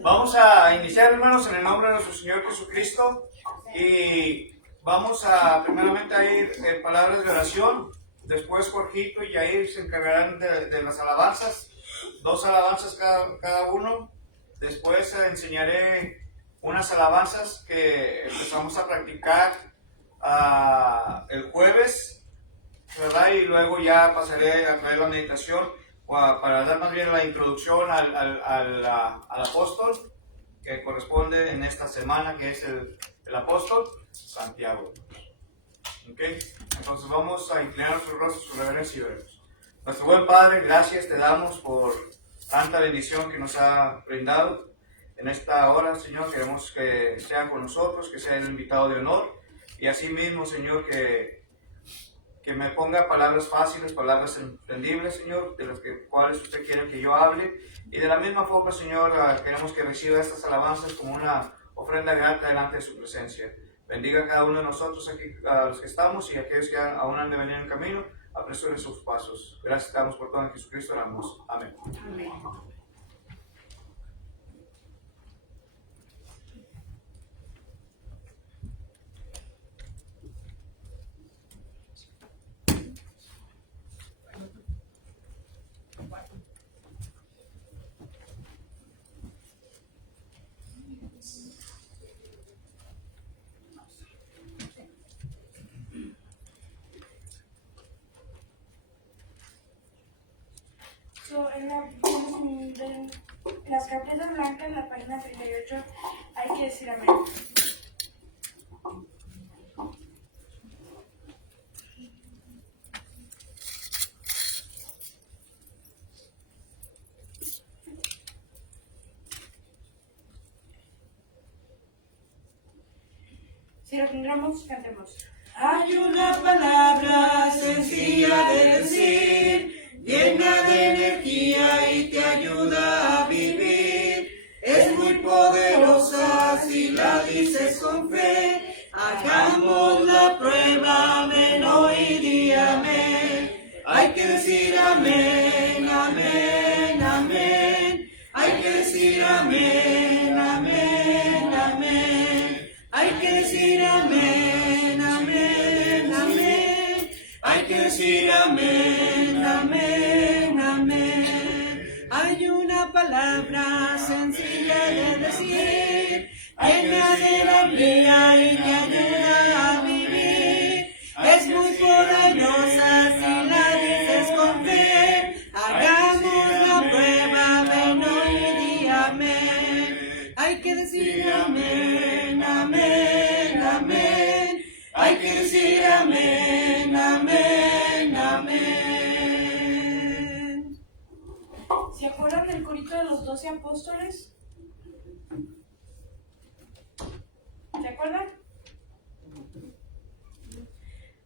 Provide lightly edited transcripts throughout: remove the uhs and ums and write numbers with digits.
Vamos a iniciar, hermanos, en el nombre de nuestro Señor Jesucristo, y vamos a primeramente a ir en palabras de oración. Después Jorgito y Yair se encargarán de las alabanzas, 2 alabanzas cada uno. Después enseñaré unas alabanzas que empezamos a practicar el jueves, ¿verdad? Y luego ya pasaré a traer la meditación para dar más bien la introducción al apóstol que corresponde en esta semana, que es el apóstol Santiago. ¿Okay? Entonces vamos a inclinar nuestros rostros, su reverencia y oremos. Nuestro buen Padre, gracias te damos por tanta bendición que nos ha brindado en esta hora, Señor. Queremos que sea con nosotros, que sea el invitado de honor, y así mismo, Señor, que me ponga palabras fáciles, palabras entendibles, Señor, de las cuales usted quiere que yo hable. Y de la misma forma, Señor, queremos que reciba estas alabanzas como una ofrenda grata delante de su presencia. Bendiga a cada uno de nosotros aquí, a los que estamos, y a aquellos que aún han de venir en camino, apresure sus pasos. Gracias te damos por todo en Jesucristo, oramos. Amén. Amén. En las carpetas blancas, en la página 38, hay que decir amén. Si lo tendremos, cantemos. Hay una palabra sencilla de decir, llena de energía y te ayuda a vivir. Es muy poderosa si la dices con fe. Hagamos la prueba, amén, hoy di amén. Hay que decir amén, amén, amén. Hay que decir amén, amén, amén. Hay que decir amén, amén, amén. Hay que decir amén, amén, amén. Hay una palabra sencilla de decir, llena de alegría y te ayuda a vivir. Es muy poderosa si la dices con fe. Hagamos la prueba, ven hoy y di amén. Hay que decir amén, amén, amén. Hay que decir amén, amén, amén. ¿Se acuerdan del corito de los 12 apóstoles? ¿Se acuerdan?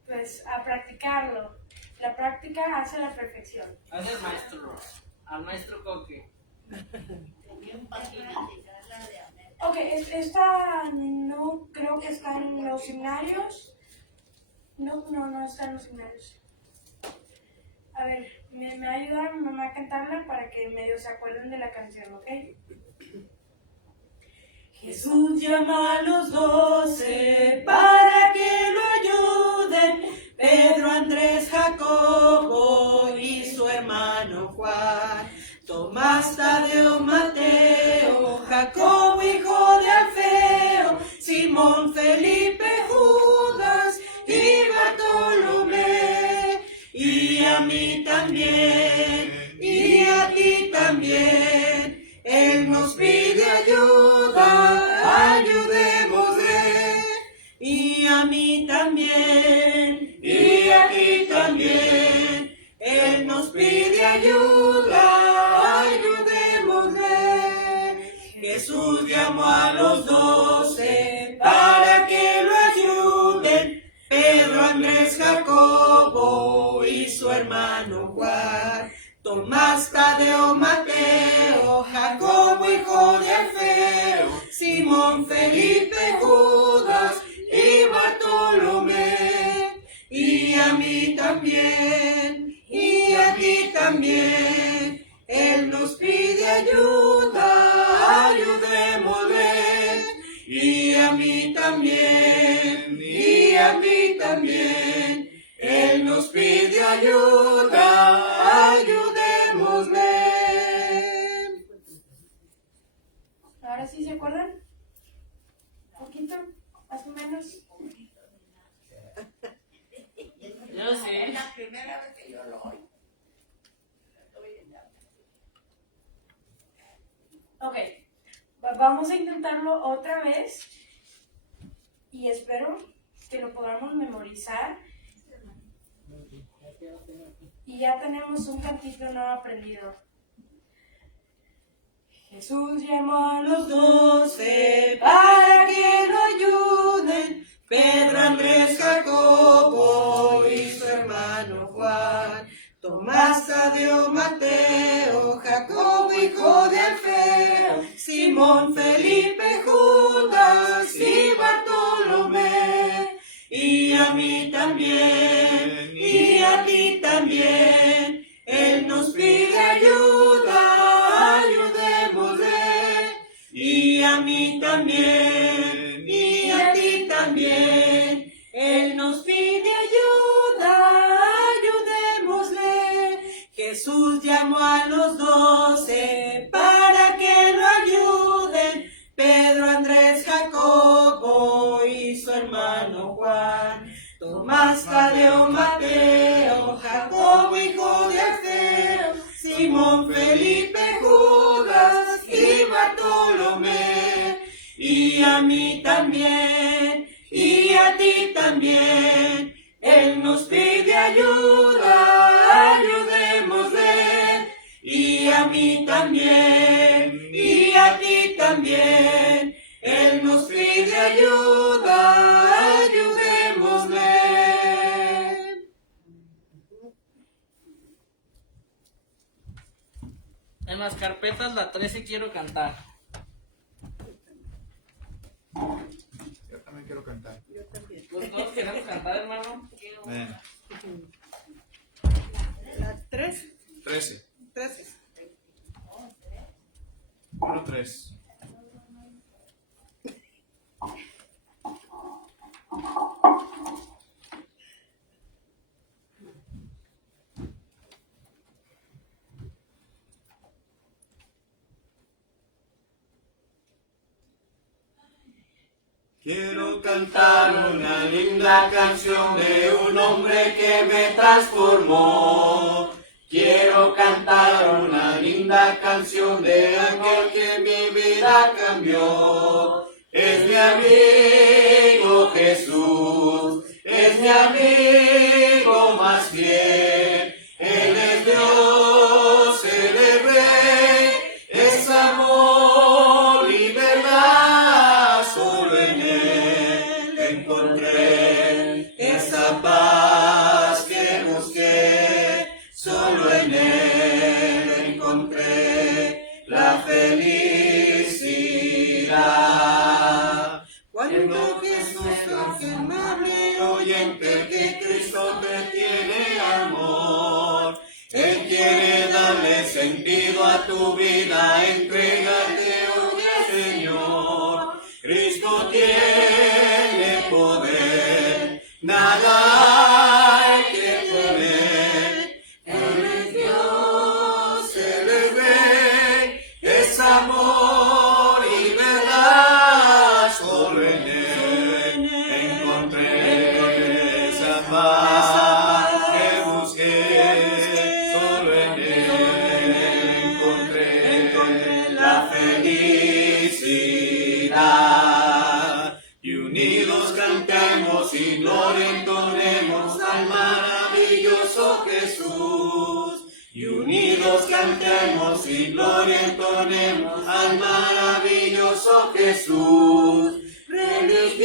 Pues a practicarlo. La práctica hace la perfección. Haz el maestro, al maestro Coque. Ok, esta no creo que está en los seminarios. No está en los seminarios. A ver, me ayuda mi mamá a cantarla para que medio se acuerden de la canción, ¿ok? Jesús llama a los 12 para que lo ayuden. Pedro, Andrés, Jacobo y su hermano Juan. Tomás, Tadeo, Mateo, Jacobo, hijo de Alfeo, Simón, Felipe, Judas y Bartolomé. Y a mí también, y a ti también. Él nos pide ayuda, ayudémosle. Y a mí también, y a ti también. Él nos pide ayuda, ayudémosle. Jesús llamó a los 12 para que lo ayuden. Pedro, Andrés, Jacobo y su hermano Juan. Tomás, Tadeo, Mateo, Jacobo, hijo de Alfeo, Simón, Felipe, Judas y Bartolomé. Y a mí también, y a ti también. Él nos pide ayuda, mí también, y a ti también. Él nos pide ayuda, ayudémosle. ¿Ahora sí se acuerdan? ¿Un poquito? ¿Más o menos? Yo sí. La primera vez que yo lo oigo. Ok, vamos a intentarlo otra vez y espero que lo podamos memorizar. Y ya tenemos un cantito nuevo aprendido. Jesús llamó a los 12 para que lo ayuden. Pedro, Andrés, Jacobo y su hermano Juan. Tomás, Tadeo, Mateo, Jacobo, hijo de Alfeo, Simón, Felipe, Judas y Bartolomé. Y a mí también, y a ti también. Él nos pide ayuda, ayudémosle. Y a mí también, y a ti también. Él nos pide ayuda, ayudémosle. Jesús llamó a los 12 para que lo ayuden. Pedro, Andrés, Jacobo y su hermano Juan. Tomás, Tadeo, Mateo, Jacobo, hijo de Alfeo, Simón, Felipe, Judas y Bartolomé. Y a mí también, y a ti también. Él nos pide ayuda, ayudémosle. Y a mí también, y a ti también. Él nos pide ayuda, ayudémosle. En las carpetas la 13 quiero cantar. Yo también quiero cantar. Pues todos queremos cantar, hermano. Ven. La 3, 13. 13. 1, 3. Quiero cantar una linda canción de un hombre que me transformó. Quiero cantar una linda canción de aquel que mi vida cambió. Es mi amigo Jesús, es mi amigo más fiel. Él es Dios, Él es Rey, es amor y verdad. Solo en Él encontré esa paz que busqué. Solo en Él encontré la felicidad. Cuando Jesús confirmable oyente que Cristo te tiene amor, Él quiere darle sentido a tu vida, entrégate hoy al Señor. Cristo tiene poder, nada hay que temer. Él es Dios, Él es Rey, es amor y verdad. Solo en Él encontré esa paz que busqué. Solo en Él encontré la felicidad. Y unidos cantemos y gloria entonemos al maravilloso Jesús. Y unidos cantemos y gloria entonemos al maravilloso Jesús. Religiones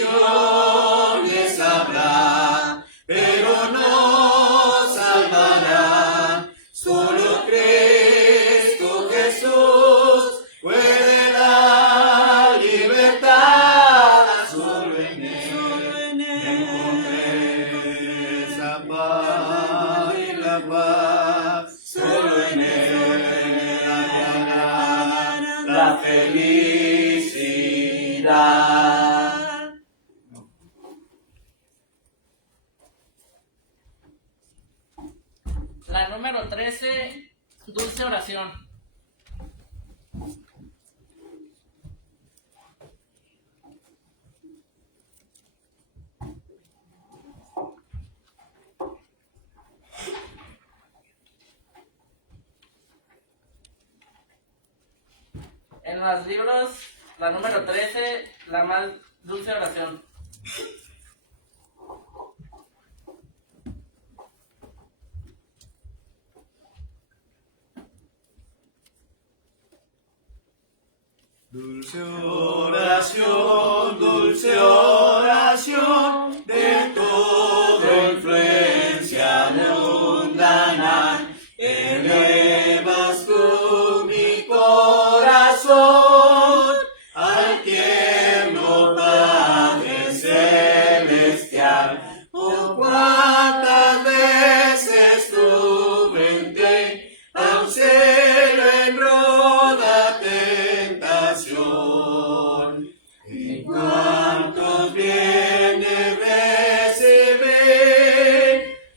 habrá, pero no salvará. Solo Cristo Jesús puede dar libertad. Solo en Él encontré esa paz y la paz. Solo en Él hallará la felicidad. oración. En los libros, la número 13, la más dulce oración. Dulce oración de toda influencia mundana, elevas tú mi corazón al tierno Padre Celestial. Oh, cuántas veces tu frente al cielo en roda tentación, y cuántos bienes recibir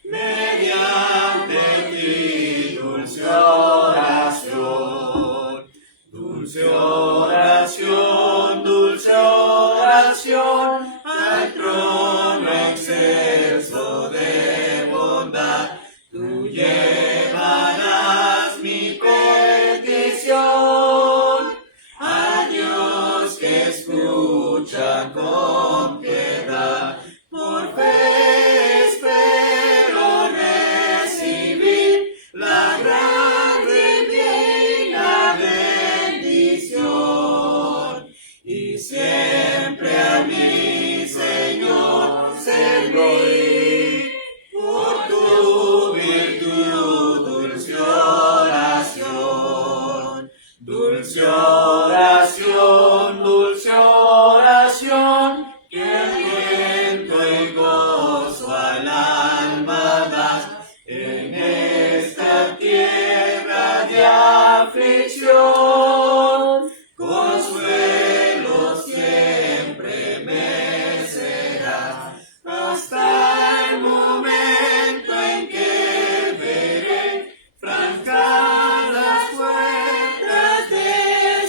mediante ti, dulce oración, dulce oración, dulce oración, al trono excelso de bondad, tú llevarás mi petición a Dios que escucha con piedad. Por fe espero recibir la gran divina bendición, y siempre a mi Señor servir por tu virtud, dulce oración, dulce oración, dulce oración, que aliento y gozo al alma das en esta tierra de aflicción. Consuelo siempre me será hasta el momento en que veré francar las puertas de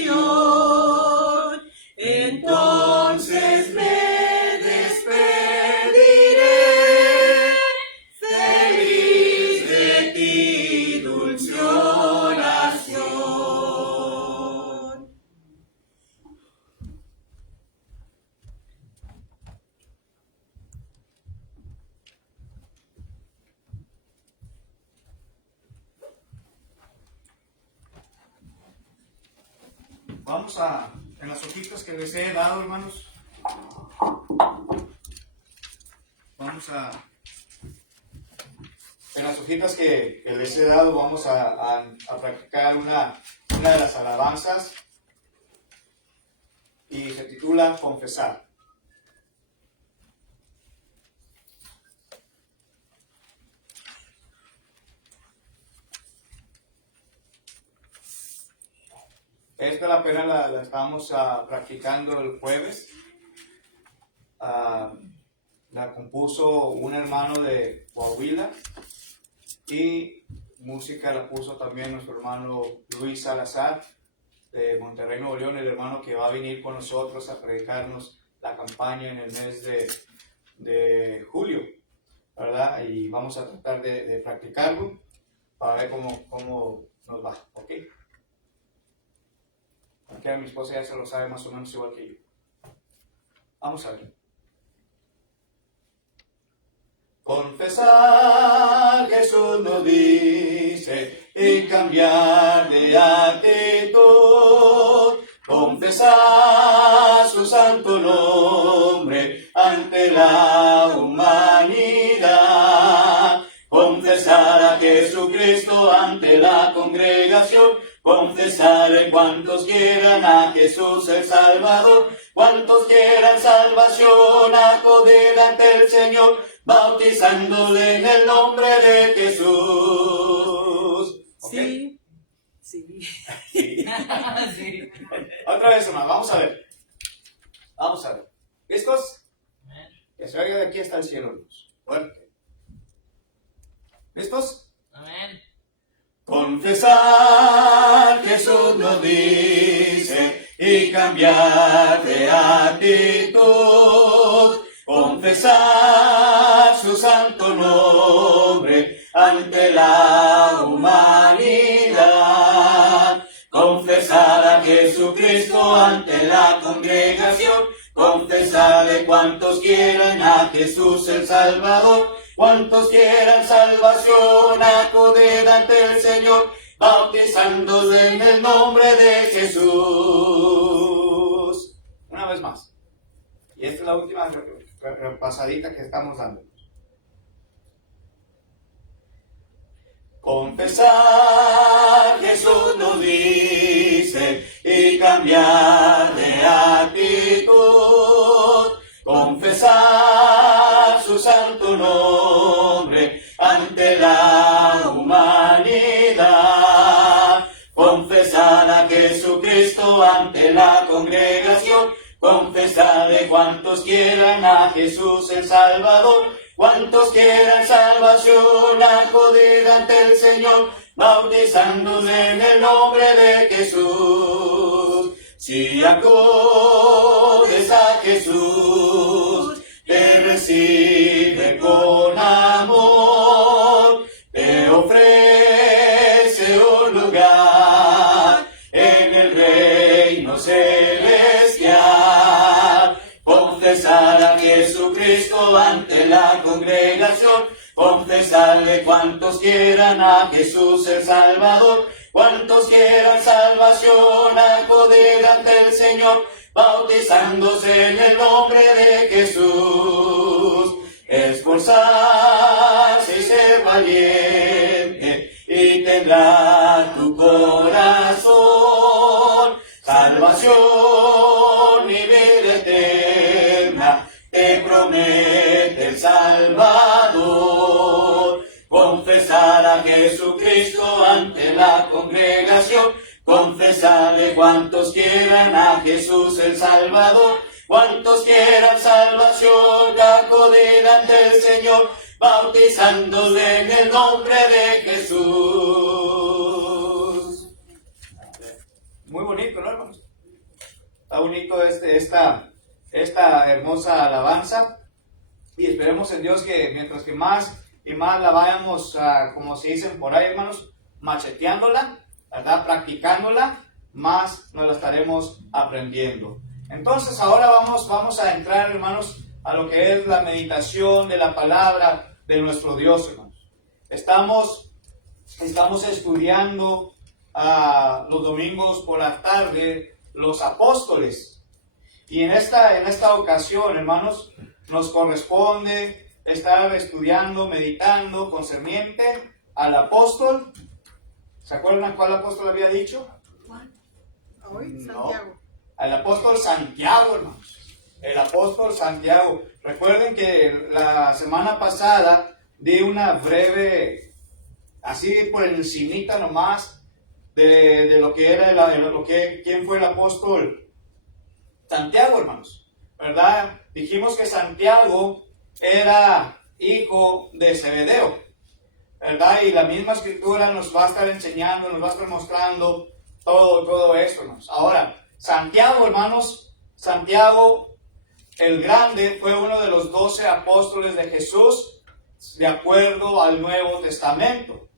Sion. Entonces me despediré feliz de ti, dulce oración. Vamos en las hojitas que les he dado, hermanos. En las hojitas que les he dado, vamos a practicar una de las alabanzas, y se titula Confesar. Esta apenas la estábamos practicando el jueves. La compuso un hermano de Coahuila, y música la puso también nuestro hermano Luis Salazar de Monterrey, Nuevo León, el hermano que va a venir con nosotros a predicarnos la campaña en el mes de julio, ¿verdad? Y vamos a tratar de practicarlo para ver cómo nos va, ¿ok? Porque mi esposa ya se lo sabe más o menos igual que yo. Vamos a ver. Confesar, Jesús nos dice, y cambiar de actitud. Confesar su santo nombre ante la humanidad. Confesar a Jesucristo ante la congregación. Confesar cuantos quieran a Jesús el Salvador. Cuantos quieran salvación, acudir ante el Señor, bautizándole en el nombre de Jesús. ¿Okay? Sí. Sí. Otra vez, hermano, vamos a ver. ¿Listos? Que se oiga de aquí hasta el cielo, luz. Fuerte. ¿Listos? Amén. Confesar, Jesús nos dice, y cambiar de actitud. Confesar su santo nombre ante la humanidad. Confesar a Jesucristo ante la congregación. Confesarle cuantos quieran a Jesús el Salvador. Cuantos quieran salvación, acudid ante el Señor, bautizándose en el nombre de Jesús. Una vez más. Y esta es la última pasadita que estamos dando. Confesar, Jesús nos dice, y cambiar de actitud. Confesar su santo nombre ante la humanidad. Confesar a Jesucristo ante la congregación. Confesarle cuantos quieran a Jesús el Salvador. Cuantos quieran salvación, acudid ante el Señor, bautizándose en el nombre de Jesús. Si acudes a Jesús, te recibe con amor, te ofrece un lugar en el reino celestial. Confesar a Jesucristo ante la congregación, confesarle cuantos quieran a Jesús el Salvador. Cuantos quieran salvación, acudir ante el Señor, bautizándose en el nombre de Jesús. Esforzarse y ser valiente, y tendrá tu corazón salvación y vida eterna, te promete el Salvador. Confesar a Jesucristo ante la congregación, confesarle cuantos quieran a Jesús el Salvador. Cuantos quieran salvación, acudir ante el Señor, bautizándose en el nombre de Jesús. Muy bonito, ¿no, hermanos? Está bonito esta hermosa alabanza, y esperemos en Dios que mientras que más y más la vayamos, como se dicen por ahí, hermanos, macheteándola, ¿verdad? Practicándola, más nos la estaremos aprendiendo. Entonces ahora vamos a entrar, hermanos, a lo que es la meditación de la palabra de nuestro Dios, hermanos. Estamos estudiando los domingos por la tarde los apóstoles, y en esta ocasión, hermanos, nos corresponde estar estudiando, meditando concerniente al apóstol. ¿Se acuerdan cuál apóstol había dicho? Hoy, No. Santiago. Al apóstol Santiago, hermanos. El apóstol Santiago. Recuerden que la semana pasada di una breve, así por encimita nomás, de lo que era quién fue el apóstol Santiago, hermanos, ¿verdad? Dijimos que Santiago era hijo de Zebedeo, ¿verdad? Y la misma escritura nos va a estar enseñando, nos va a estar mostrando todo esto, hermanos. Ahora, Santiago, hermanos, Santiago el Grande fue uno de los 12 apóstoles de Jesús, de acuerdo al Nuevo Testamento.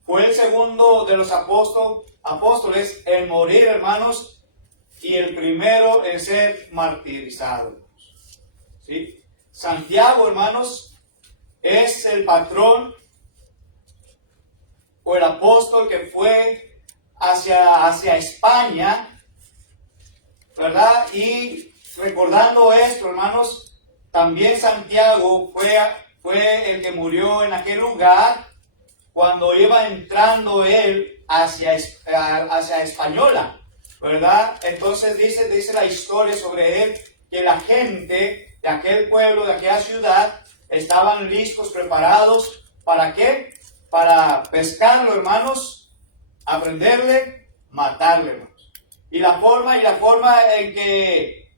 Fue el segundo de los apóstoles en morir, hermanos, y el primero en ser martirizado, hermanos. ¿Sí? Santiago, hermanos, es el patrón o el apóstol que fue hacia España, ¿verdad? Y recordando esto, hermanos, también Santiago fue el que murió en aquel lugar cuando iba entrando él hacia Española, ¿verdad? Entonces dice la historia sobre él que la gente de aquel pueblo, de aquella ciudad, estaban listos, preparados, ¿para qué? Para pescarlo, hermanos, aprenderle, matarle, hermanos. Y la forma en que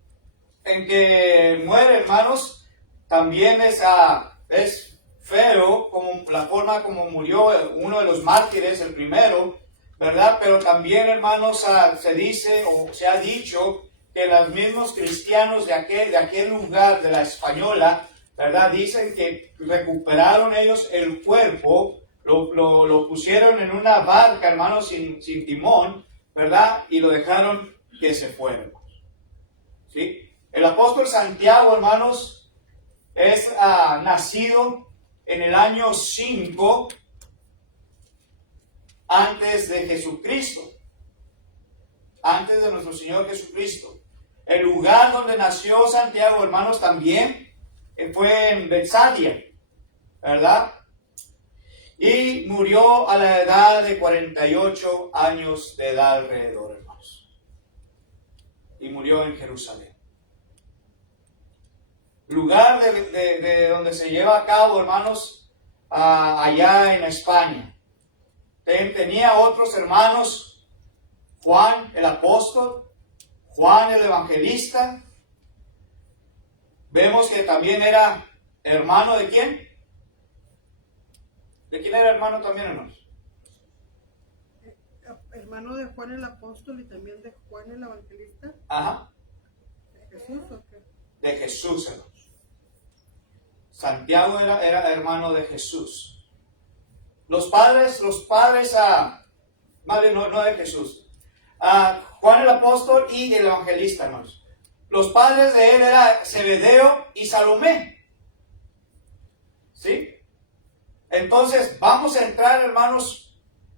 muere, hermanos, también es feo como la forma como murió uno de los mártires, el primero, ¿verdad? Pero también, hermanos, se dice o se ha dicho que los mismos cristianos de aquel lugar, de la Española, ¿verdad? Dicen que recuperaron ellos el cuerpo, lo pusieron en una barca, hermanos, sin timón, ¿verdad? Y lo dejaron que se fuera. ¿Sí? El apóstol Santiago, hermanos, es nacido en el año 5 antes de Jesucristo, antes de nuestro Señor Jesucristo. El lugar donde nació Santiago, hermanos, también fue en Betsadia, ¿verdad? Y murió a la edad de 48 años de edad alrededor, hermanos. Y murió en Jerusalén. Lugar de donde se lleva a cabo, hermanos, allá en España. Tenía otros hermanos, Juan el apóstol, Juan el evangelista. Vemos que también era hermano de ¿quién? ¿De quién era hermano también, hermanos? Hermano de Juan el apóstol y también de Juan el evangelista. Ajá. ¿De Jesús o qué? De Jesús, hermanos. Santiago era hermano de Jesús. Los padres, madre, no de Jesús. Juan el apóstol y el evangelista, hermanos. Los padres de él eran Zebedeo y Salomé. ¿Sí? Entonces, vamos a entrar, hermanos,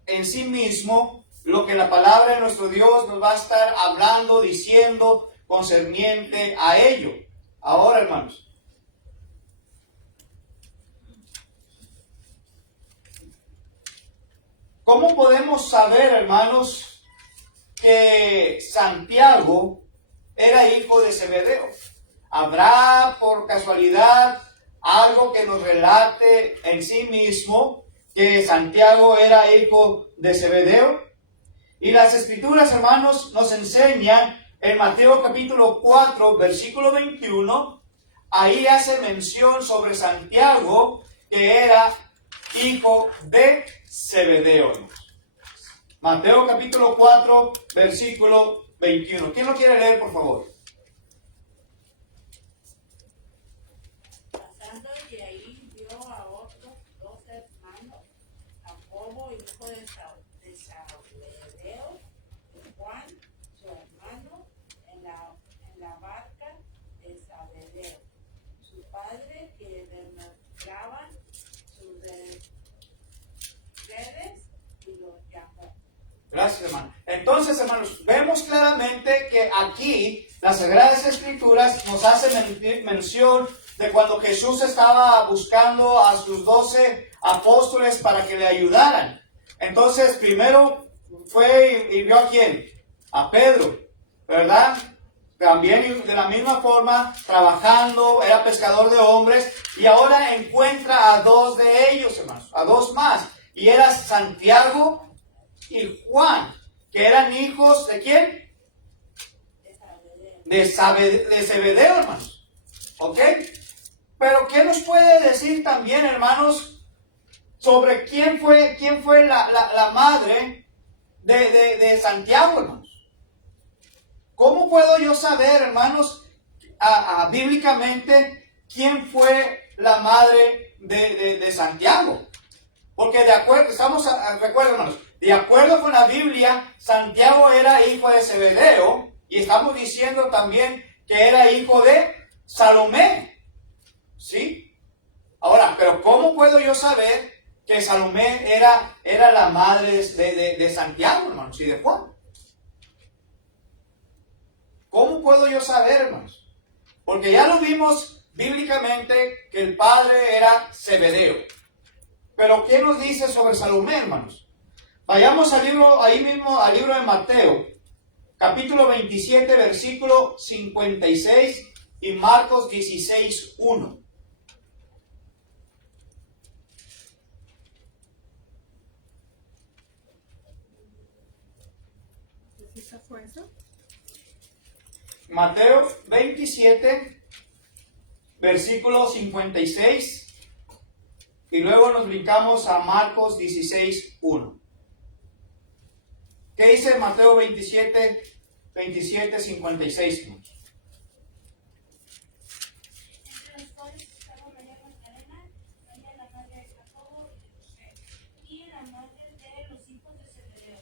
en sí mismo lo que la palabra de nuestro Dios nos va a estar hablando, diciendo, concerniente a ello. Ahora, hermanos. ¿Cómo podemos saber, hermanos, que Santiago era hijo de Zebedeo? ¿Habrá por casualidad algo que nos relate en sí mismo que Santiago era hijo de Zebedeo? Y las escrituras, hermanos, nos enseñan en Mateo capítulo 4, versículo 21, ahí hace mención sobre Santiago que era hijo de Zebedeo. Mateo capítulo 4, versículo 21. ¿Quién lo quiere leer, por favor? Pasando de ahí vio a otros dos hermanos, Jacobo, hijo de Zebedeo, y Juan, su hermano, en la barca de Zebedeo, su padre, que remolcaban sus redes y los llamó. Gracias, hermano. Entonces, hermanos, vemos claramente que aquí las Sagradas Escrituras nos hacen mención de cuando Jesús estaba buscando a sus 12 apóstoles para que le ayudaran. Entonces, primero fue y vio a quién? A Pedro, ¿verdad? También de la misma forma, trabajando, era pescador de hombres, y ahora encuentra a dos de ellos, hermanos, a dos más. Y era Santiago y Juan, que eran hijos ¿de quién? De Zebedeo, hermanos. ¿Ok? Pero ¿qué nos puede decir también, hermanos, sobre quién fue la madre de Santiago, hermanos? ¿Cómo puedo yo saber, hermanos, bíblicamente, quién fue la madre de Santiago? Porque de acuerdo, recuerden, hermanos, de acuerdo con la Biblia, Santiago era hijo de Zebedeo, y estamos diciendo también que era hijo de Salomé. ¿Sí? Ahora, pero ¿cómo puedo yo saber que Salomé era la madre de Santiago, hermanos, y de Juan? ¿Cómo puedo yo saber, hermanos? Porque ya lo vimos bíblicamente que el padre era Zebedeo. Pero ¿qué nos dice sobre Salomé, hermanos? Vayamos al libro, ahí mismo al libro de Mateo, capítulo 27, versículo 56 y Marcos 16, 1. ¿Qué cita fue eso? Mateo 27, versículo 56 y luego nos brincamos a Marcos 16:1. ¿Qué dice Mateo 27:56? Entre los cuales estaba María Magdalena, María la madre de Jacobo y de José, y la madre de los hijos de Zebedeo.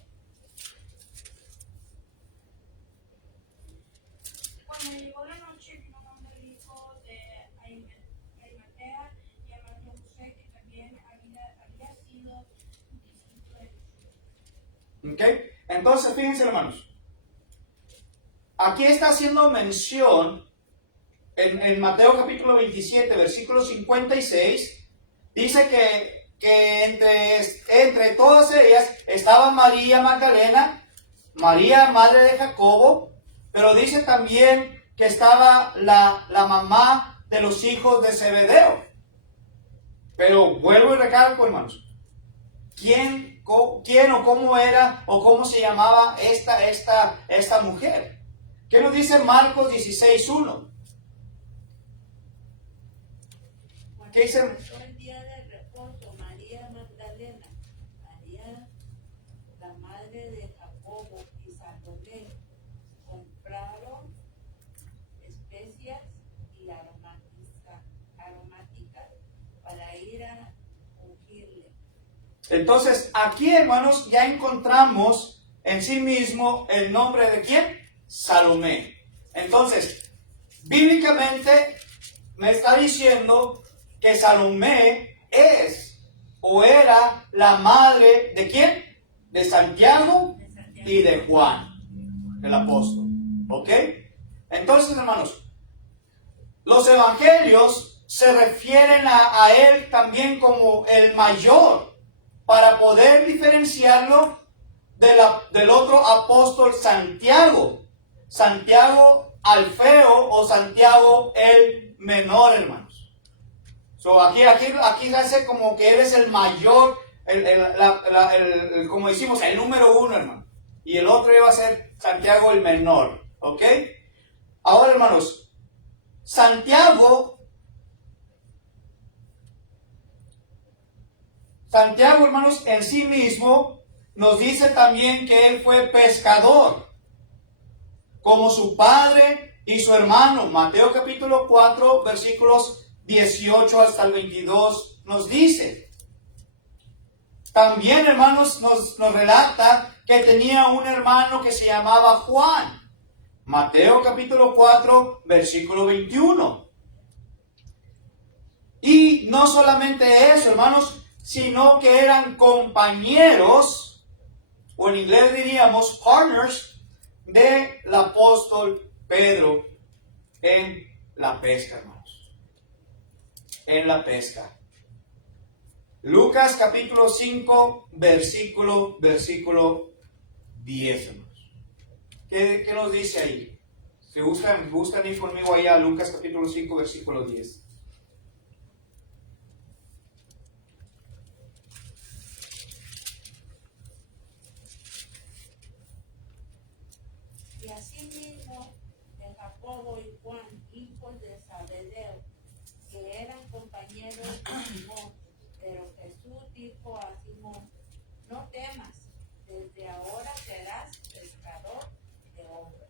Cuando llegó la noche, vino un hombre hijo de Arimatea, llamado José, que también había sido discípulo de Jesús. ¿Ok? Entonces, fíjense, hermanos. Aquí está haciendo mención en Mateo capítulo 27, versículo 56. Dice que entre todas ellas estaba María Magdalena, María, madre de Jacobo, pero dice también que estaba la mamá de los hijos de Zebedeo. Pero vuelvo y recalco, hermanos. ¿Quién o cómo era o cómo se llamaba esta mujer? ¿Qué nos dice Marcos 16:1? ¿Qué dice? Pasó el día del reposo, María Magdalena, María, la madre de Jacobo y Salomé, compraron especias y aromáticas para ir a ungirle. Entonces, aquí, hermanos, ya encontramos en sí mismo el nombre de ¿quién? Salomé. Entonces, bíblicamente me está diciendo que Salomé es o era la madre ¿de quién? De Santiago y de Juan, el apóstol. ¿Ok? Entonces, hermanos, los evangelios se refieren a él también como el mayor, para poder diferenciarlo del otro apóstol Santiago. Santiago Alfeo o Santiago el menor, hermanos. Aquí hace como que él es el mayor, como decimos, el número uno, hermano. Y el otro iba a ser Santiago el menor. ¿Ok? Ahora, hermanos, Santiago, hermanos, en sí mismo nos dice también que él fue pescador, como su padre y su hermano. Mateo capítulo 4, versículos 18 hasta el 22 nos dice. También, hermanos, nos relata que tenía un hermano que se llamaba Juan. Mateo capítulo 4, versículo 21. Y no solamente eso, hermanos, sino que eran compañeros, o en inglés diríamos partners, del apóstol Pedro en la pesca, hermanos. En la pesca. Lucas capítulo 5, versículo 10, hermanos. ¿Qué nos dice ahí? Si gustan ir conmigo allá a Lucas capítulo 5, versículo 10. Y asimismo de Jacobo y Juan, hijos de Zebedeo, que eran compañeros de Simón. Pero Jesús dijo a Simón: no temas, desde ahora serás pescador de hombres.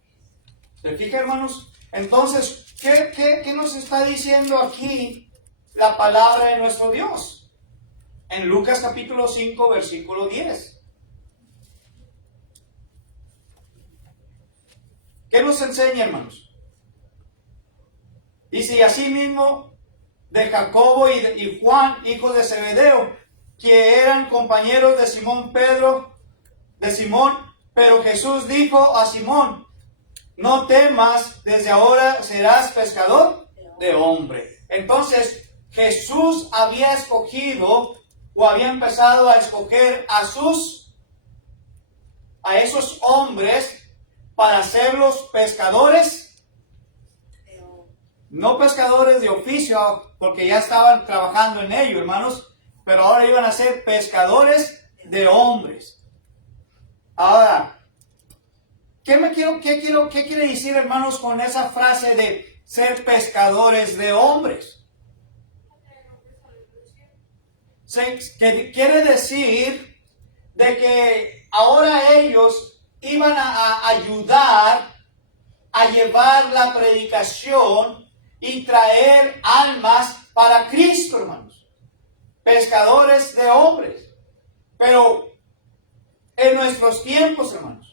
¿Se fija, hermanos? Entonces, ¿qué nos está diciendo aquí la palabra de nuestro Dios? En Lucas capítulo 5, versículo 10. ¿Qué nos enseña, hermanos? Dice, y así mismo de Jacobo y Juan, hijos de Zebedeo, que eran compañeros de Simón pero Jesús dijo a Simón: no temas, desde ahora serás pescador de hombre. Entonces, Jesús había escogido o había empezado a escoger a esos hombres para hacerlos pescadores, no pescadores de oficio, porque ya estaban trabajando en ello, hermanos, pero ahora iban a ser pescadores de hombres. Ahora, ¿qué quiere decir, hermanos, con esa frase de ser pescadores de hombres? Que quiere decir de que ahora ellos iban a ayudar a llevar la predicación y traer almas para Cristo, hermanos. Pescadores de hombres. Pero en nuestros tiempos, hermanos,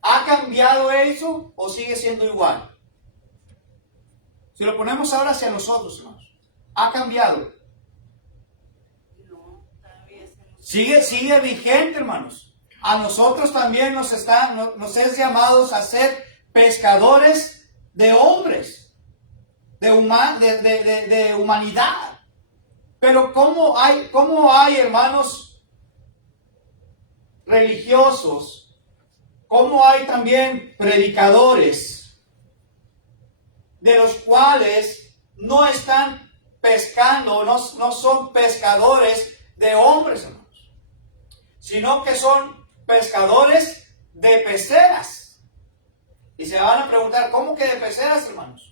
¿ha cambiado eso o sigue siendo igual? Si lo ponemos ahora hacia nosotros, hermanos, ¿ha cambiado? No, todavía Sigue vigente, hermanos. A nosotros también nos es llamados a ser pescadores de hombres, de humanidad. Pero ¿cómo hay, hermanos religiosos? ¿Cómo hay también predicadores de los cuales no están pescando, no son pescadores de hombres, hermanos, sino que son pescadores de peceras? Y se van a preguntar, ¿cómo que de peceras, hermanos?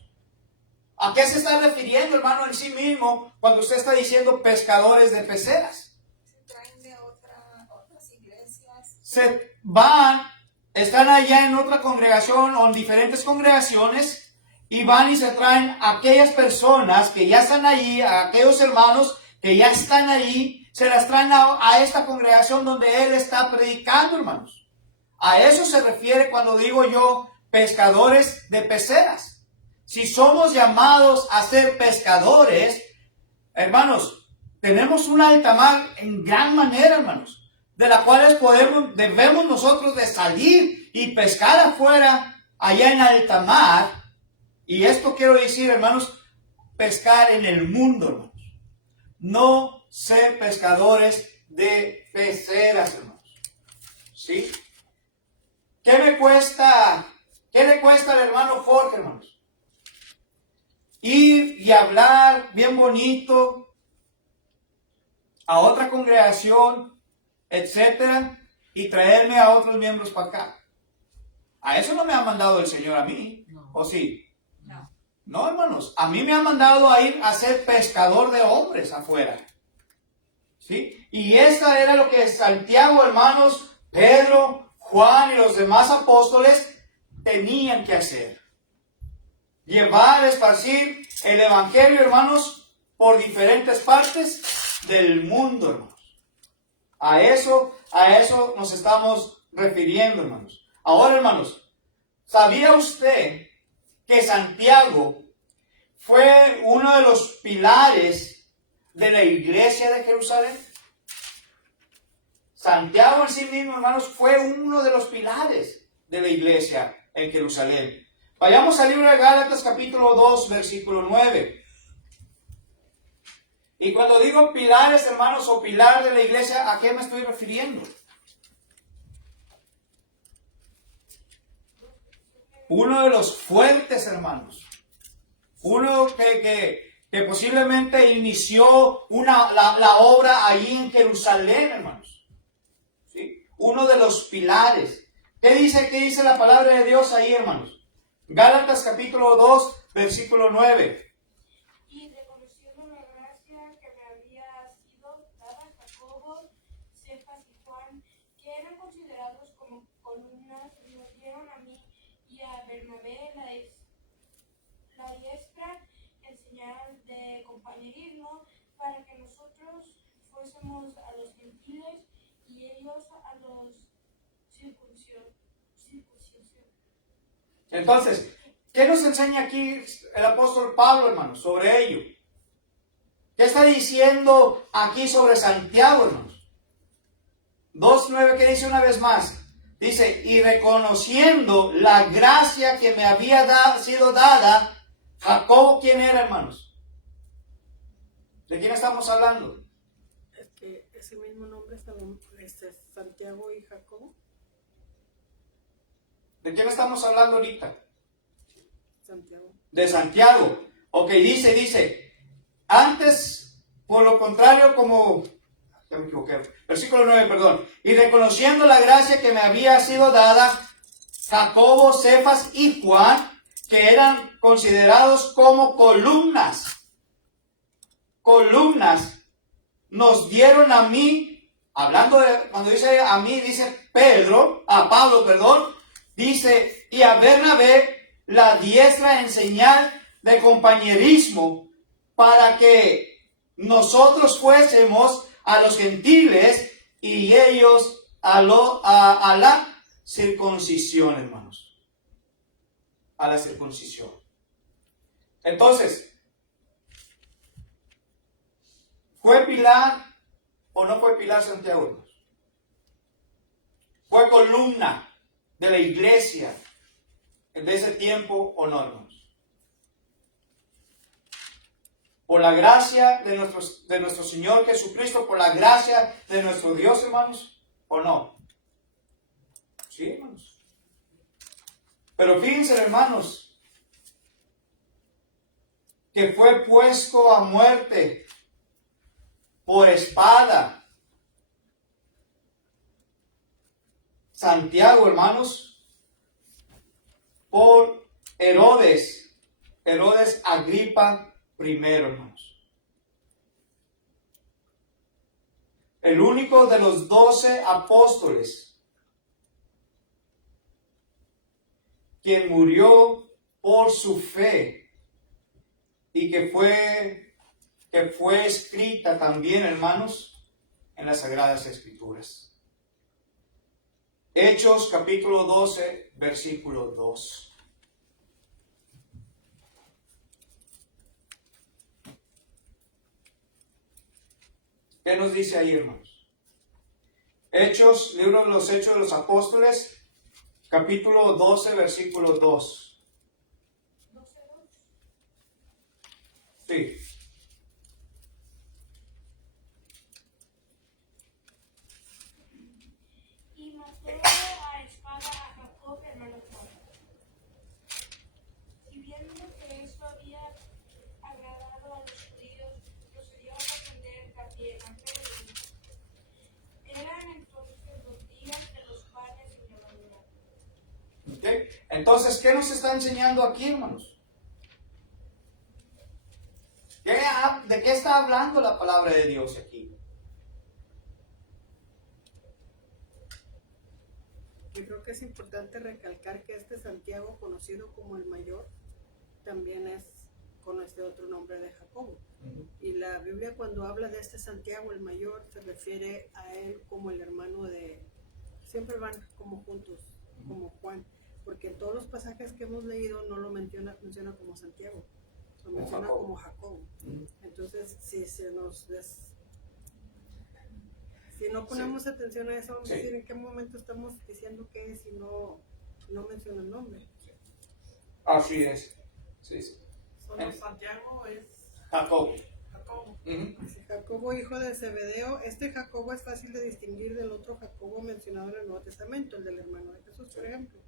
¿A qué se está refiriendo, hermano, en sí mismo cuando usted está diciendo pescadores de peceras? Se traen de otras iglesias. Se están allá en otra congregación o en diferentes congregaciones y van y se traen a aquellas personas que ya están allí, a aquellos hermanos que ya están allí, se las traen a esta congregación donde él está predicando, hermanos. A eso se refiere cuando digo yo pescadores de peceras. Si somos llamados a ser pescadores, hermanos, tenemos una alta mar en gran manera, hermanos, de la cual debemos nosotros de salir y pescar afuera, allá en alta mar. Y esto quiero decir, hermanos, pescar en el mundo, hermanos. No ser pescadores de peceras, hermanos. ¿Sí? ¿Qué le cuesta al hermano Jorge, hermanos? Ir y hablar bien bonito a otra congregación, etcétera, y traerme a otros miembros para acá. A eso no me ha mandado el Señor a mí, ¿o sí? No, hermanos, a mí me ha mandado a ir a ser pescador de hombres afuera. ¿Sí? Y esa era lo que Santiago, hermanos, Pedro, Juan y los demás apóstoles tenían que hacer. Llevar, esparcir el evangelio, hermanos, por diferentes partes del mundo, hermanos. A eso nos estamos refiriendo, hermanos. Ahora, hermanos, ¿sabía usted que Santiago fue uno de los pilares de la iglesia de Jerusalén? Santiago en sí mismo, hermanos, fue uno de los pilares de la iglesia en Jerusalén. Vayamos al libro de Gálatas capítulo 2, versículo 9. Y cuando digo pilares, hermanos, o pilar de la iglesia, ¿a qué me estoy refiriendo? Uno de los fuertes, hermanos. Uno que posiblemente inició la obra allí en Jerusalén, hermanos. ¿Sí? Uno de los pilares. ¿Qué dice la palabra de Dios ahí, hermanos? Gálatas capítulo 2, versículo 9. Y reconociendo la gracia que me había sido dada a Jacobo, Cefas y Juan, que eran considerados como columnas, nos dieron a mí y a Bernabé la diestra en señal de compañerismo, para que nosotros fuésemos a los gentiles y ellos a los circuncisión. Entonces, ¿qué nos enseña aquí el apóstol Pablo, hermanos, sobre ello? ¿Qué está diciendo aquí sobre Santiago, hermanos? 2:9, ¿qué dice una vez más? Dice, y reconociendo la gracia que me había sido dada, Jacobo, ¿quién era, hermanos? ¿De quién estamos hablando? Es que ese mismo nombre está Santiago y Jacobo. ¿De quién estamos hablando ahorita? Santiago. De Santiago. Ok, dice, antes, por lo contrario, ya me equivoqué, versículo 9, perdón, y reconociendo la gracia que me había sido dada, Jacobo, Cefas y Juan, que eran considerados como columnas nos dieron a mí, hablando de, cuando dice a mí, dice Pablo, perdón, dice, y a Bernabé la diestra en señal de compañerismo, para que nosotros fuésemos a los gentiles y ellos a la circuncisión, hermanos. A la circuncisión. Entonces, ¿fue pilar o no fue pilar Santiago, hermanos? ¿Fue columna de la iglesia de ese tiempo o no, hermanos? Por la gracia de nuestro Señor Jesucristo, por la gracia de nuestro Dios, hermanos, ¿o no? Sí, hermanos. Pero fíjense, hermanos, que fue puesto a muerte por espada. Santiago, hermanos, por Herodes Agripa primero, hermanos. El único de los 12 apóstoles quien murió por su fe y que fue escrita también, hermanos, en las Sagradas Escrituras. Hechos capítulo 12, versículo 2. ¿Qué nos dice ahí, hermanos? Hechos, libro de los Hechos de los Apóstoles, capítulo 12, versículo 2. Sí. Y mató a espada a Jacob, hermano Juan. Y viendo que esto había agradado a los judíos, procedió a defender también a Pedro. Eran entonces los días de los panes sin levadura. ¿Okay? Entonces, ¿qué nos está enseñando aquí, hermanos? ¿De qué está hablando la palabra de Dios aquí? Yo creo que es importante recalcar que este Santiago, conocido como el mayor, también es con este otro nombre de Jacobo. Y la Biblia, cuando habla de este Santiago el mayor, se refiere a él como el hermano de... Siempre van como juntos, como Juan, porque en todos los pasajes que hemos leído no lo menciona como Santiago, lo menciona como Jacobo. Entonces, si no ponemos atención a eso, vamos a decir en qué momento estamos diciendo que si no menciona el nombre. Así es. Sí, sí. Solo Santiago es Jacobo. Dice, Jacobo, hijo de Zebedeo. Este Jacobo es fácil de distinguir del otro Jacobo mencionado en el Nuevo Testamento, el del hermano de Jesús, por ejemplo.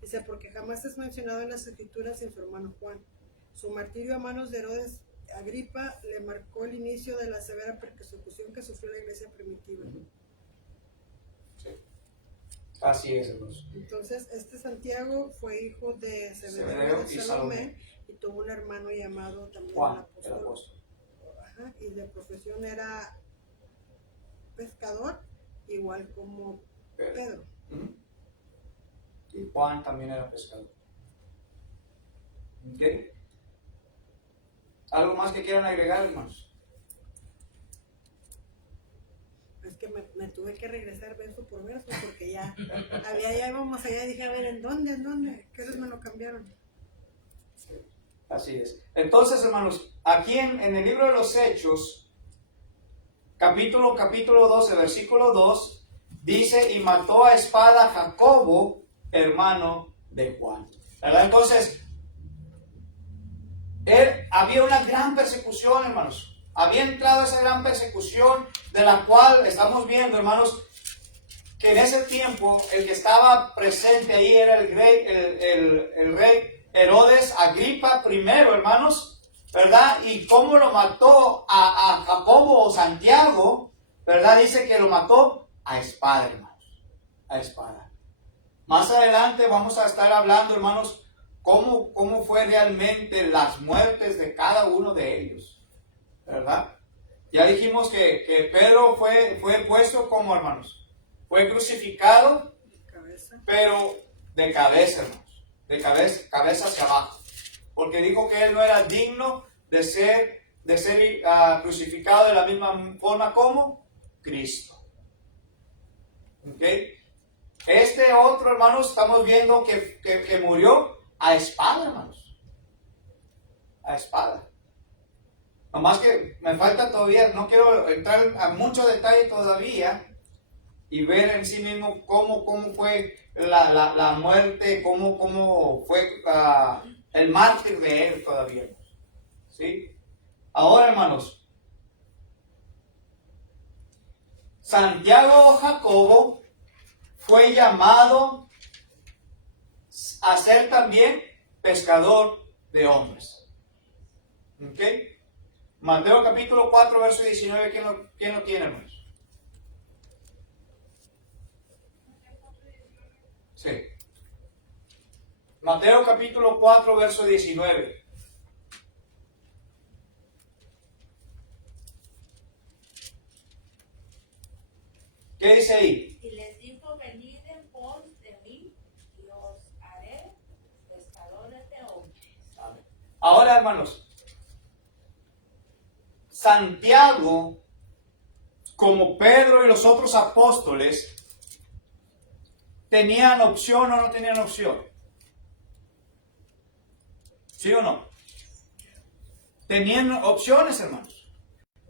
Dice, porque jamás es mencionado en las Escrituras en su hermano Juan. Su martirio a manos de Herodes Agripa le marcó el inicio de la severa persecución que sufrió la iglesia primitiva. Sí. Así es, hermanos. Entonces, este Santiago fue hijo de Zebedeo y Salomé, y tuvo un hermano llamado también Juan, el apóstol. Ajá, y de profesión era pescador, igual como Pedro. Y Juan también era pescador. ¿Ok? ¿Algo más que quieran agregar, hermanos? Es que me tuve que regresar verso por verso porque ya íbamos allá y dije, a ver, ¿en dónde? ¿Qué horas me lo cambiaron? Así es. Entonces, hermanos, aquí en el libro de los Hechos, capítulo 12, versículo 2, dice, y mató a espada a Jacobo, hermano de Juan. ¿Verdad? Entonces, había una gran persecución, hermanos. Había entrado esa gran persecución de la cual estamos viendo, hermanos, que en ese tiempo el que estaba presente ahí era el rey Herodes Agripa primero, hermanos, ¿verdad? Y cómo lo mató a Jacobo o Santiago, ¿verdad? Dice que lo mató a espada, hermanos, a espada. Más adelante vamos a estar hablando, hermanos, cómo fue realmente las muertes de cada uno de ellos, ¿verdad? Ya dijimos que Pedro fue puesto como, hermanos, fue crucificado, Cabeza. pero de cabeza, hermanos, de cabeza hacia abajo, porque dijo que él no era digno de ser crucificado de la misma forma como Cristo. ¿Ok? Este otro, hermanos, estamos viendo que murió a espada, hermanos, a espada. Nomás que me falta todavía, no quiero entrar a mucho detalle todavía y ver en sí mismo cómo fue la muerte, cómo fue el mártir de él todavía. ¿Sí? Ahora, hermanos, Santiago o Jacobo fue llamado a ser también pescador de hombres. ¿Ok? Mateo capítulo 4, verso 19, ¿quién lo tiene, hermanos? Sí. Mateo capítulo 4, verso 19. ¿Qué dice ahí? Y les dijo, venid en pos de mí, y os haré pescadores de hombres. Ahora, hermanos, Santiago, como Pedro y los otros apóstoles, ¿tenían opción o no tenían opción? ¿Sí o no? Tenían opciones, hermanos.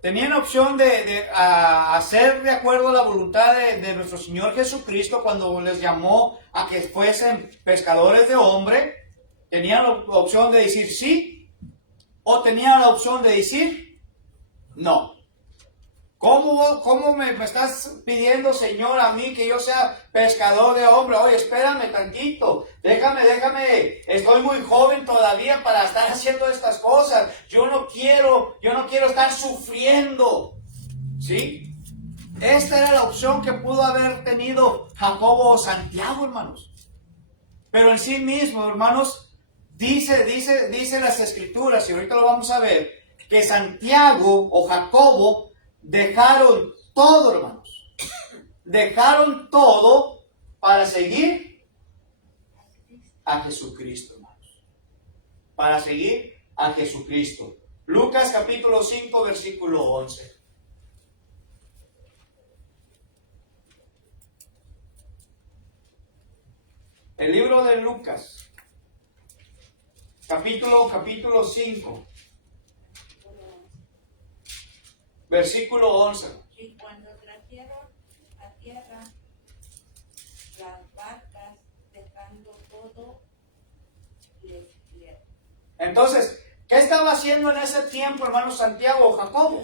Tenían opción de hacer de acuerdo a la voluntad de nuestro Señor Jesucristo cuando les llamó a que fuesen pescadores de hombre. Tenían la opción de decir sí o tenían la opción de decir no. ¿Cómo me estás pidiendo, Señor, a mí que yo sea pescador de hombre? Oye, espérame tantito, déjame, estoy muy joven todavía para estar haciendo estas cosas. Yo no quiero estar sufriendo. ¿Sí? Esta era la opción que pudo haber tenido Jacobo o Santiago, hermanos. Pero en sí mismo, hermanos, dice las Escrituras, y ahorita lo vamos a ver, que Santiago o Jacobo dejaron todo, hermanos. Dejaron todo para seguir a Jesucristo, hermanos. Para seguir a Jesucristo. Lucas capítulo 5, versículo 11. El libro de Lucas, capítulo 5. Versículo 11. Y cuando trajeron a tierra las barcas, dejando todo, les siguieron. Entonces, ¿qué estaba haciendo en ese tiempo, hermano Santiago o Jacobo?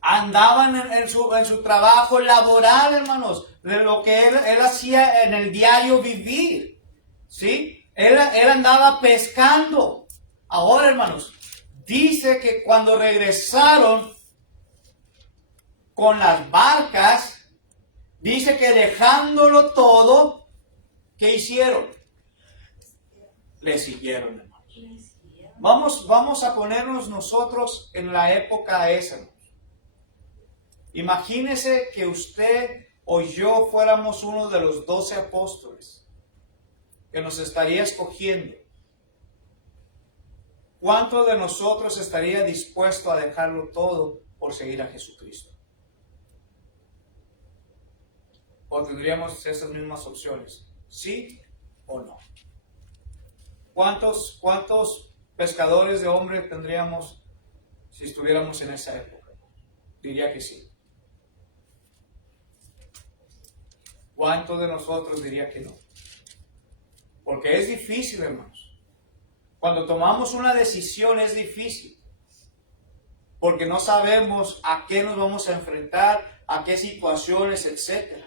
Andaban en su trabajo laboral, hermanos, de lo que él hacía en el diario vivir. ¿Sí? Él andaba pescando. Ahora, hermanos, dice que cuando regresaron con las barcas, dice que dejándolo todo, ¿qué hicieron? Le siguieron, hermanos. Vamos a ponernos nosotros en la época esa, hermanos. Imagínese que usted o yo fuéramos uno de los 12 apóstoles que nos estaría escogiendo. ¿Cuánto de nosotros estaría dispuesto a dejarlo todo por seguir a Jesucristo? ¿O tendríamos esas mismas opciones? ¿Sí o no? ¿Cuántos pescadores de hombres tendríamos si estuviéramos en esa época? Diría que sí. ¿Cuántos de nosotros diría que no? Porque es difícil, hermanos. Cuando tomamos una decisión es difícil. Porque no sabemos a qué nos vamos a enfrentar, a qué situaciones, etc.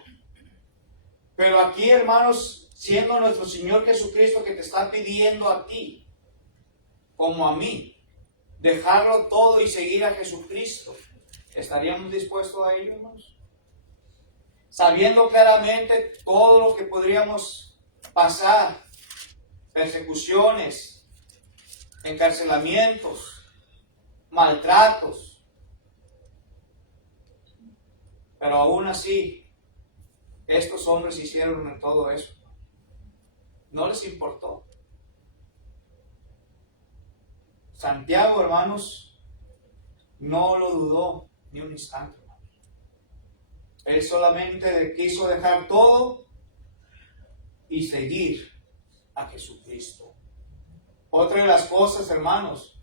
Pero aquí, hermanos, siendo nuestro Señor Jesucristo que te está pidiendo a ti, como a mí, dejarlo todo y seguir a Jesucristo, ¿estaríamos dispuestos a ello, hermanos? Sabiendo claramente todo lo que podríamos pasar, persecuciones, encarcelamientos, maltratos. Pero aún así, estos hombres hicieron todo eso. No les importó. Santiago, hermanos, no lo dudó ni un instante. Él solamente quiso dejar todo y seguir a Jesucristo. Otra de las cosas, hermanos,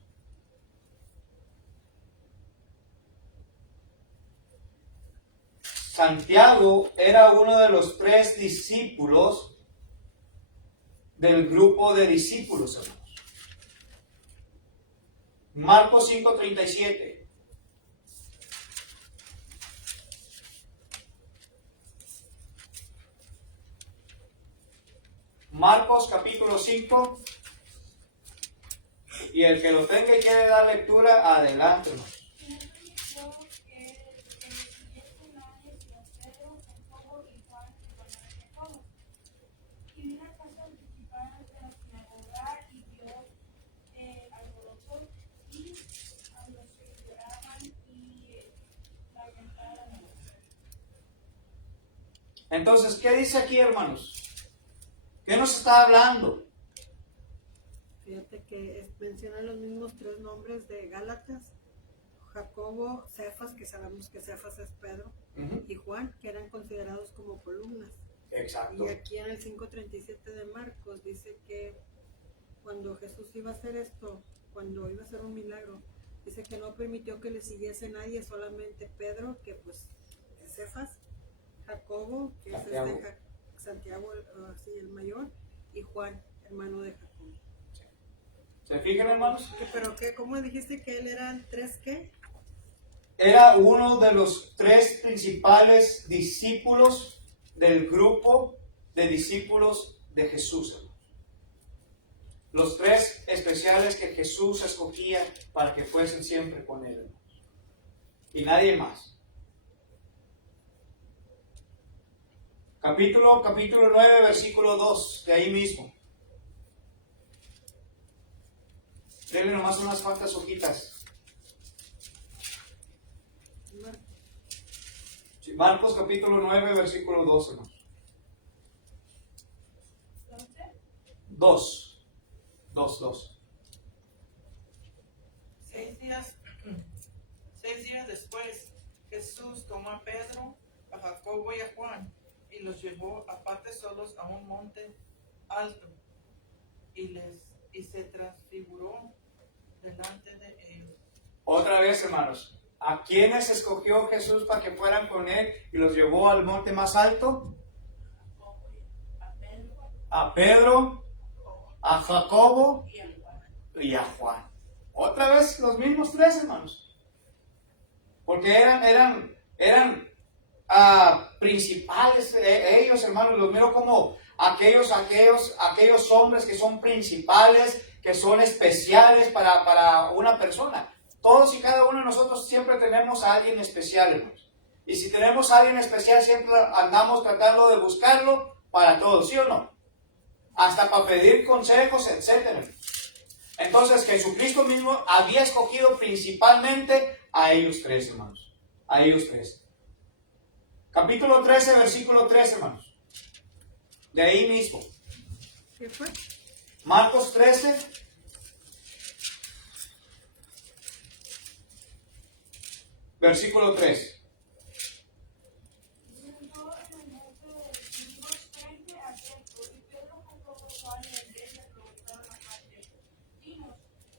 Santiago era uno de los 3 discípulos del grupo de discípulos, hermanos. Marcos 5:37. Marcos capítulo 5. Y el que lo tenga y quiere dar lectura, adelante, hermano. Entonces, ¿qué dice aquí, hermanos? ¿Qué nos está hablando? Fíjate que menciona los mismos 3 nombres de Gálatas: Jacobo, Cefas, que sabemos que Cefas es Pedro, y Juan, que eran considerados como columnas. Exacto. Y aquí en el 5:37 de Marcos dice que cuando Jesús iba a hacer esto, cuando iba a hacer un milagro, dice que no permitió que le siguiese nadie, solamente Pedro, que pues es Cefas, Jacobo, que Santiago. es Santiago, el mayor, y Juan, hermano de Jacobo. ¿Se fijan, hermanos? ¿Pero qué? ¿Cómo dijiste que él eran 3 qué? Era uno de los 3 principales discípulos del grupo de discípulos de Jesús, hermanos. Los 3 especiales que Jesús escogía para que fuesen siempre con él, hermanos. Y nadie más. Capítulo 9, versículo 2, de ahí mismo. Denle nomás unas cuantas hojitas. Marcos capítulo 9, versículo 2, hermanos. 2. 6 días después, Jesús tomó a Pedro, a Jacobo y a Juan y los llevó aparte solos a un monte alto y se transfiguró delante de ellos. Otra vez, hermanos, ¿a quiénes escogió Jesús para que fueran con él y los llevó al monte más alto? A Pedro, a Jacobo y a Juan. Otra vez los mismos 3, hermanos. Porque eran principales ellos, hermanos. Los miro como aquellos hombres que son principales, que son especiales para una persona. Todos y cada uno de nosotros siempre tenemos a alguien especial, hermanos. Y si tenemos a alguien especial, siempre andamos tratando de buscarlo para todos, ¿sí o no? Hasta para pedir consejos, etc. Entonces, Jesucristo mismo había escogido principalmente a ellos 3, hermanos. A ellos 3. Capítulo 13, versículo 3, hermanos. De ahí mismo. ¿Qué fue? Marcos 13. Versículo 3.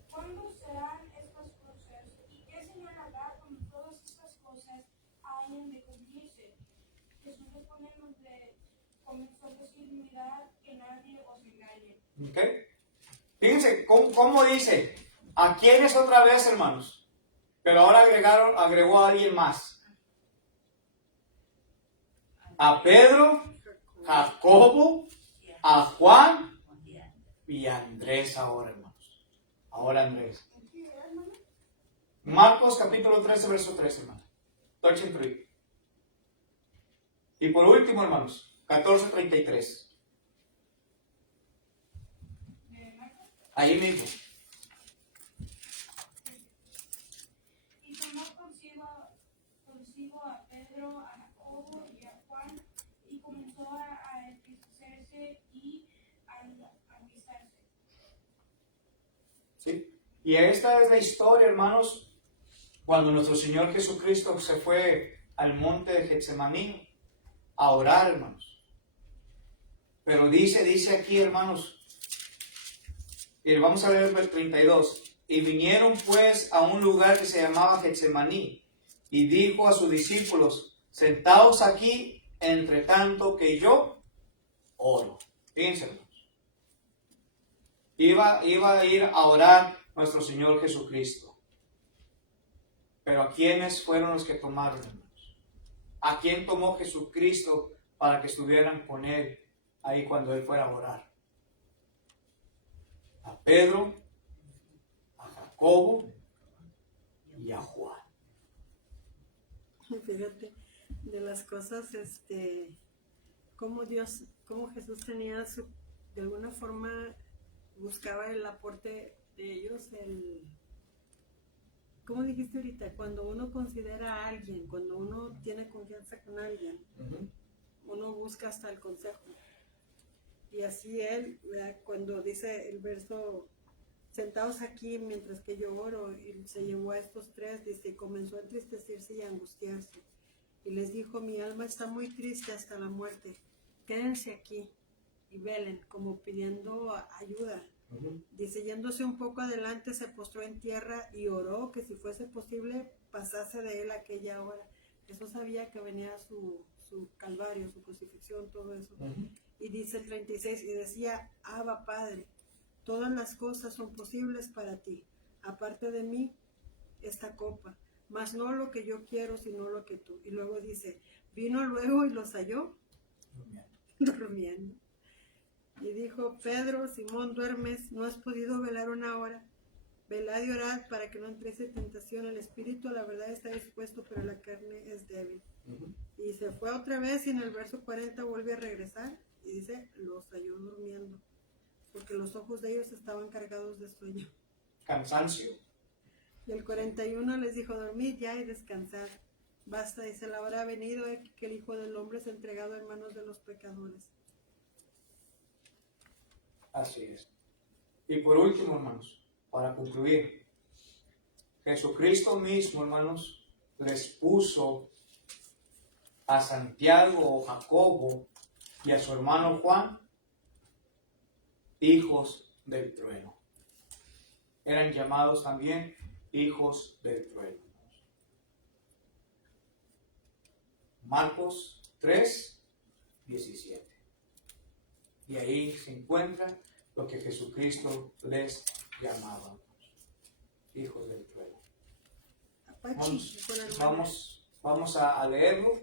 ¿Cuándo serán estas cosas? ¿Y qué señal habrá cuando todas estas cosas hayan de cumplirse? Jesús respondiendo comenzó a decir: mirad que nadie os engañe. ¿Ok? Fíjense cómo dice. ¿A quiénes otra vez, hermanos? Pero ahora agregó a alguien más. A Pedro, Jacobo, a Juan y a Andrés ahora, hermanos. Ahora Andrés. Marcos capítulo 13, verso 3, hermanos. 13:3. Y por último, hermanos, 14:33. Ahí mismo. Y esta es la historia, hermanos, cuando nuestro Señor Jesucristo se fue al monte de Getsemaní a orar, hermanos. Pero dice aquí, hermanos, y vamos a ver el 32. Y vinieron pues a un lugar que se llamaba Getsemaní, y dijo a sus discípulos, sentaos aquí, entre tanto que yo oro. Fíjense, hermanos. Iba a ir a orar nuestro Señor Jesucristo. Pero ¿a quiénes fueron los que tomaron, hermanos? ¿A quién tomó Jesucristo para que estuvieran con Él ahí cuando Él fuera a orar? A Pedro, a Jacobo y a Juan. Fíjate, de las cosas, cómo Jesús tenía de alguna forma buscaba el aporte de ellos, ¿cómo dijiste ahorita? Cuando uno considera a alguien, cuando uno tiene confianza con alguien, uno busca hasta el consejo. Y así él, ¿verdad? Cuando dice el verso, sentados aquí mientras que yo oro, y se llevó a estos tres, dice, y comenzó a entristecerse y a angustiarse. Y les dijo, mi alma está muy triste hasta la muerte, quédense aquí y velen, como pidiendo ayuda. Dice, yéndose un poco adelante, se postró en tierra y oró que si fuese posible pasase de él aquella hora. Jesús sabía que venía su calvario, su crucifixión, todo eso. Y dice el 36, y decía, Abba Padre, todas las cosas son posibles para ti. Aparte de mí, esta copa, mas no lo que yo quiero, sino lo que tú. Y luego dice, vino luego y los halló durmiendo. Y dijo, Pedro, Simón, ¿duermes? ¿No has podido velar una hora? Velad y orad para que no entréis en tentación. El espíritu, la verdad, está dispuesto, pero la carne es débil. Y se fue otra vez y en el verso 40 vuelve a regresar y dice, los halló durmiendo, porque los ojos de ellos estaban cargados de sueño. Cansancio. Y el 41 les dijo, dormid ya y descansad. Basta, dice, la hora ha venido que el Hijo del Hombre es entregado en manos de los pecadores. Así es. Y por último, hermanos, para concluir, Jesucristo mismo, hermanos, les puso a Santiago o Jacobo y a su hermano Juan hijos del trueno. Eran llamados también hijos del trueno. Marcos 3, 17. Y ahí se encuentra lo que Jesucristo les llamaba hijos del trueno. Vamos a leerlo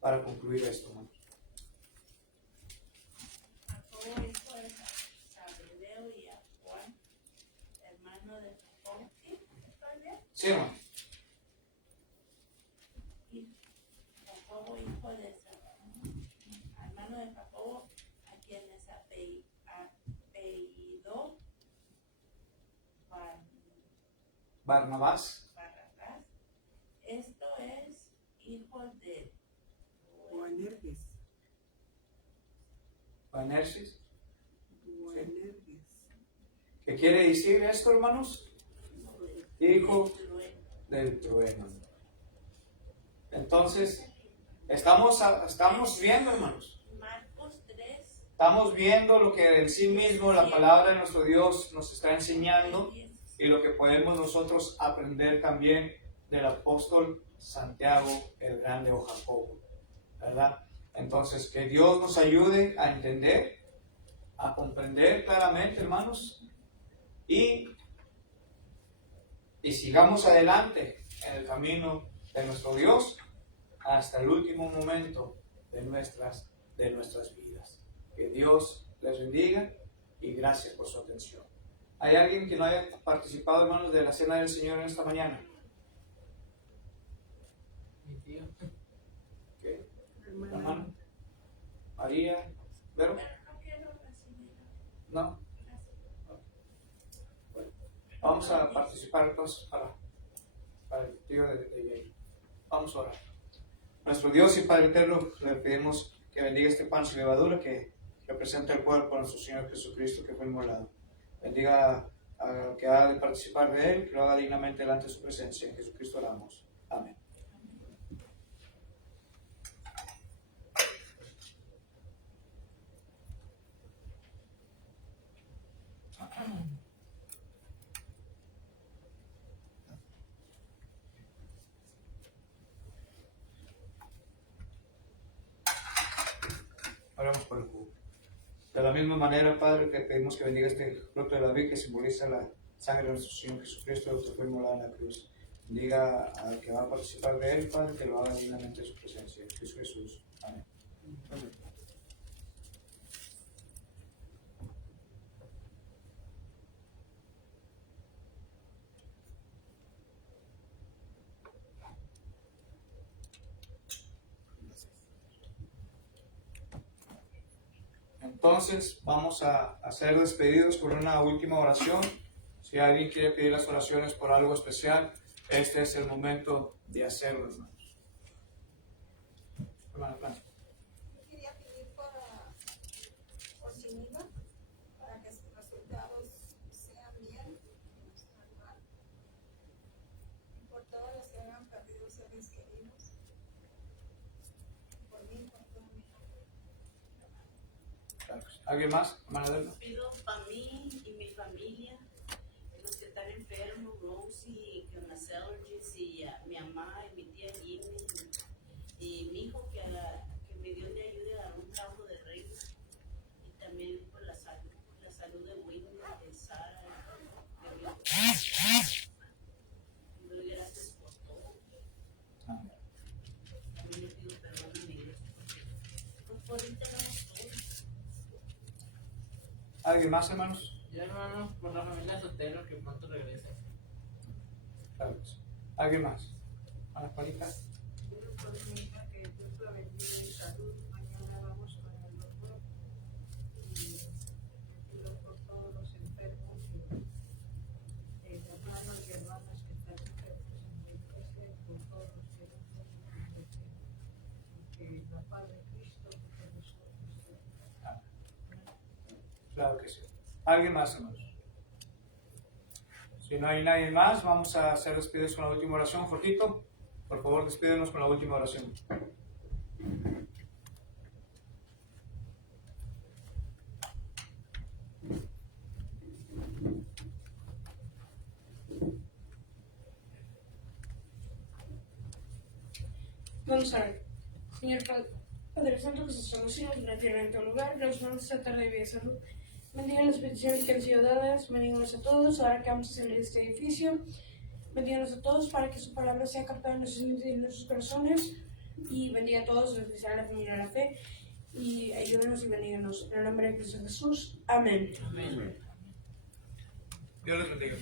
para concluir esto, hermanos. Jacobo, hijo de Zebedeo, y a Juan, hermano de Jacobo. ¿Sí? ¿Está bien? Sí, hermano. Y Jacobo, hijo de Zebedeo, hermano de Jacobo, a quienes apellidó Barnabás. Esto es hijo de Boanerges. Boanerges. Boanerges. ¿Qué quiere decir esto, hermanos? Hijo del trueno. Entonces, estamos viendo, hermanos. Marcos 3. Estamos viendo lo que en sí mismo la palabra de nuestro Dios nos está enseñando y lo que podemos nosotros aprender también del apóstol Santiago el Grande o Jacobo, ¿verdad? Entonces, que Dios nos ayude a entender, a comprender claramente, hermanos, y sigamos adelante en el camino de nuestro Dios hasta el último momento de nuestras vidas. Que Dios les bendiga y gracias por su atención. ¿Hay alguien que no haya participado, hermanos, de la cena del Señor en esta mañana? Mi tío. ¿Qué? Hermana María, ¿Vero? ¿No? Bueno, vamos a participar entonces para el tío de Yair. Vamos a orar. Nuestro Dios y Padre eterno, le pedimos que bendiga este pan sin levadura que representa el cuerpo de nuestro Señor Jesucristo que fue inmolado. Bendiga que ha de participar de él, que lo haga dignamente delante de su presencia. En Jesucristo oramos. Amén. Oramos por el jugo. De la misma manera, Padre, que pedimos que bendiga este fruto de la vid que simboliza la sangre de nuestro Señor Jesucristo, que fue inmolada en la cruz. Bendiga al que va a participar de él, Padre, que lo haga dignamente en su presencia. En Cristo Jesús. Amén. Entonces vamos a ser despedidos con una última oración. Si alguien quiere pedir las oraciones por algo especial, este es el momento de hacerlo, hermanos. Hermana Francia. Yo quería pedir por Geneva, para que sus resultados sean bien, no sean mal. Y por todos los que han perdido seres queridos. Por mí, por toda mi familia. Claro. ¿Alguien más? Hermana Delma. Pido para mí y mi familia, los que están enfermos, Rosie, con las allergies, y mi mamá y mi tía Jimmy, y mi hijo que me dio de ayuda a un trabajo de reina, y también por la salud de Winnie, de Sara, de mi doy gracias por todo. También le pido perdón a mi Dios, porque por ahorita vamos todos. ¿Alguien más, hermanos? Yo, hermano, por la familia Sotelo, que pronto regrese. Claro. ¿Alguien más? ¿Hermana Juanita? Pido por mi hija que Dios la bendiga en salud. Mañana vamos para el doctor. Y pido por todos los enfermos y hermanos y hermanas que están enfermos en la iglesia, y por todos los que no pueden agradecer. Que la paz de Cristo con nosotros. Claro que sí. ¿Alguien más, hermanos? Si no hay nadie más, vamos a hacer despidos con la última oración. Jorgito, por favor, despídenos con la última oración. Vamos a ver. Señor Padre Santo, que estamos en la tierra en tu lugar, nos vamos esta tarde de vida y salud. Bendiga las peticiones que han sido dadas, bendíganos a todos, ahora que vamos a salir de este edificio. Bendíganos a todos para que su palabra sea captada en nuestros mentes y en nuestros corazones. Y bendiga a todos, en especial a la familia de la fe. Y ayúdenos y bendíganos. En el nombre de Cristo Jesús. Amén. Amén. Dios les bendiga.